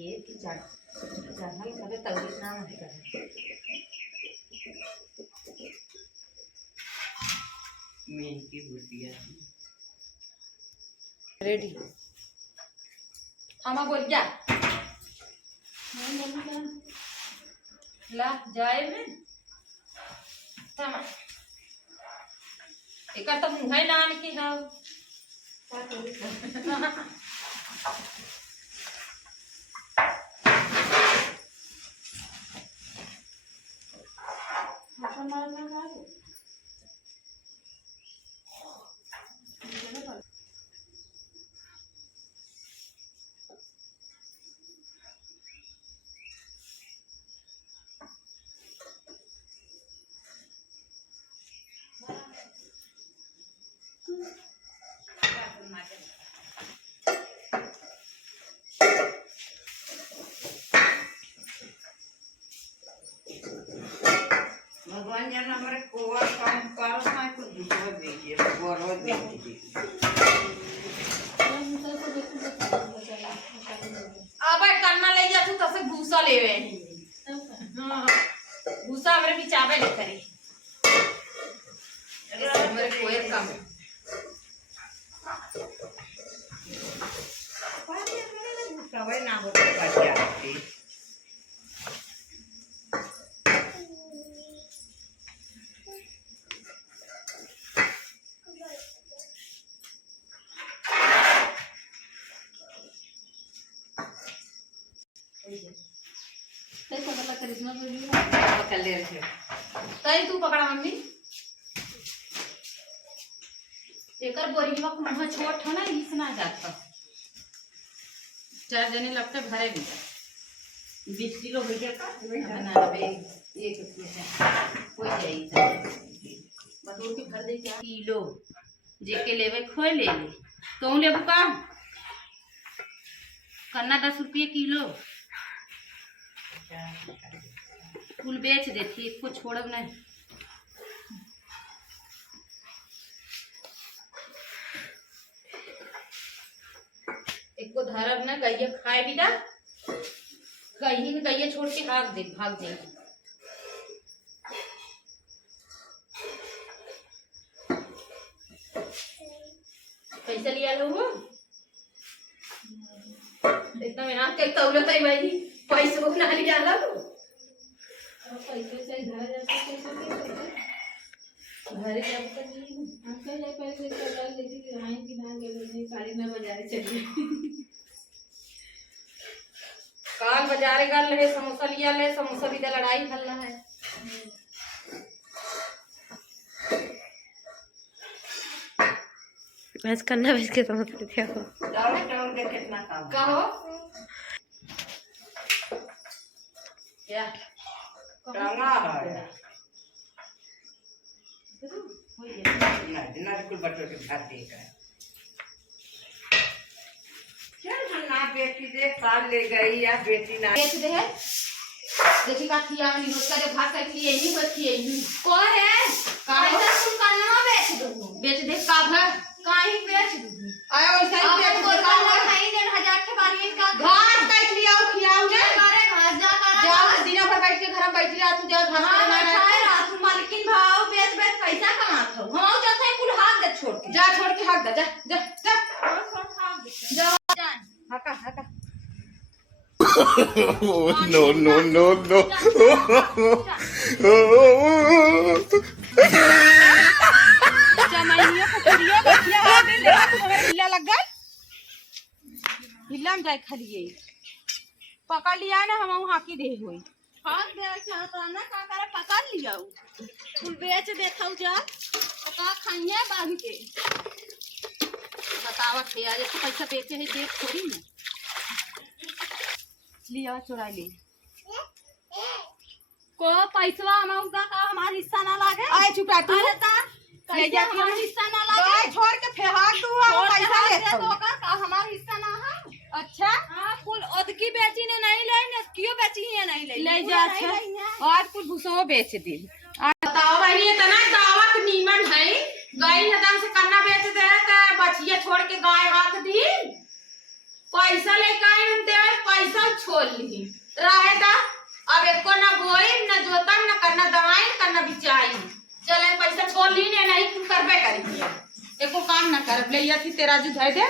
ये कि चढ़ल कबे तौरी ना मत कर मेन की बुटिया रेडी हमा बोल जा ला जाए में तमा एका तो मुंह लान की है भगवान जान हमारे कोवा काम कर ना कुछ दूसरा देखिए कोवा देखिए अब करना ले जा तू तसे भूसा लेवे हां भूसा हमरे बिचावे ले करे अरे हमरे कोई काम पानी हमरे भूसा ना हो पाया करिश्मा पकड़ ले रखे तई तू पकड़ा मम्मी एकर बोरी में मुंह छोट हो ना इस ना जाता 4 जने लगते भरे भी 20 किलो हो जाता बना बे एक हो जाई बटोर के भर दे क्या किलो जेके लेवे खोए ले ले तो लेबू का करना 10 रुपये किलो फूल बेच देती इसको छोड़ब नहीं एक को धरब ना गैया खाए भी ना कहीं न गैया छोड़ के भाग दे पैसा लिया लो हो इतना मेहनत के तौले तई भाई पैसे को ना लिया लो पैसे से घर जाते घरे जब तक अंकल जाए पहले चला लेके आए कि ना गए गाड़ी में बाजारे चली काल बाजारे गल है समोसा लिया ले समोसा भी तो लड़ाई हल्ला है आज करना बेच के समझते थे हो टाउन के कितना काम कहो क्या टांगा है ना कुल बटो के भात देगा चल ना बेटी देख साल ले गई या बेटी ना बेच दे है देखी का खिया नहीं रोज करे भात का खिए नहीं होत खिए को है पैसा तुम करना बेच दो बेच दे का भर काहे बेच दो आया वैसा ही बेच दो का नहीं 1000 के बारी का घास काट लिया खियाओ ने मारे घास जा कर जा दिन भर बैठ के घर में बैठी रहा तू जा घास करना है रात मालकिन भाव बेच बेच पैसा कमात हो हम जाते हैं कुल हाथ दे छोड़ के जा छोड़ के हाथ दे जा जा जा जा हका हका no, no, no, no. जमाइयो खतरियो बतिया आ गई देखा तू हमें हिला लग गई हिला में जाए खलिए पकड़ लिया ना हम वहां की दे हुई हां दे चाहता ना का करे पकड़ लिया फूल बेच देखाऊ जा तो का खाइए बांध के बतावा खिया जे पैसा बेचे है देख थोड़ी ना लिया चुरा ले को पैसा अमाउंट का हमारा हिस्सा ना लागे आए चुपा तू अरे ता ले जा हमारा हिस्सा ना लागे छोड़ के फेहाक तू हम पैसा ले तो का हमारा हिस्सा ना है अच्छा हां कुल ओदकी बेची ने नहीं ले ने क्यों बेची है नहीं ले ले जा अच्छा और कुल भूसो बेच दे बताओ भाई ये तना दावत नीमन है गाय हदम से कन्ना बेच दे त बचिया छोड़ के गाय हाथ दी पैसा लेके आए हम ते पैसा छोड़ खोल ली रहे था। अब एको ना बोई ना जोतम ना करना दवाई करना बिचाई चले पैसा छोड़ ली नहीं तू करबे करी एको काम ना कर ले या थी तेरा जो धै दे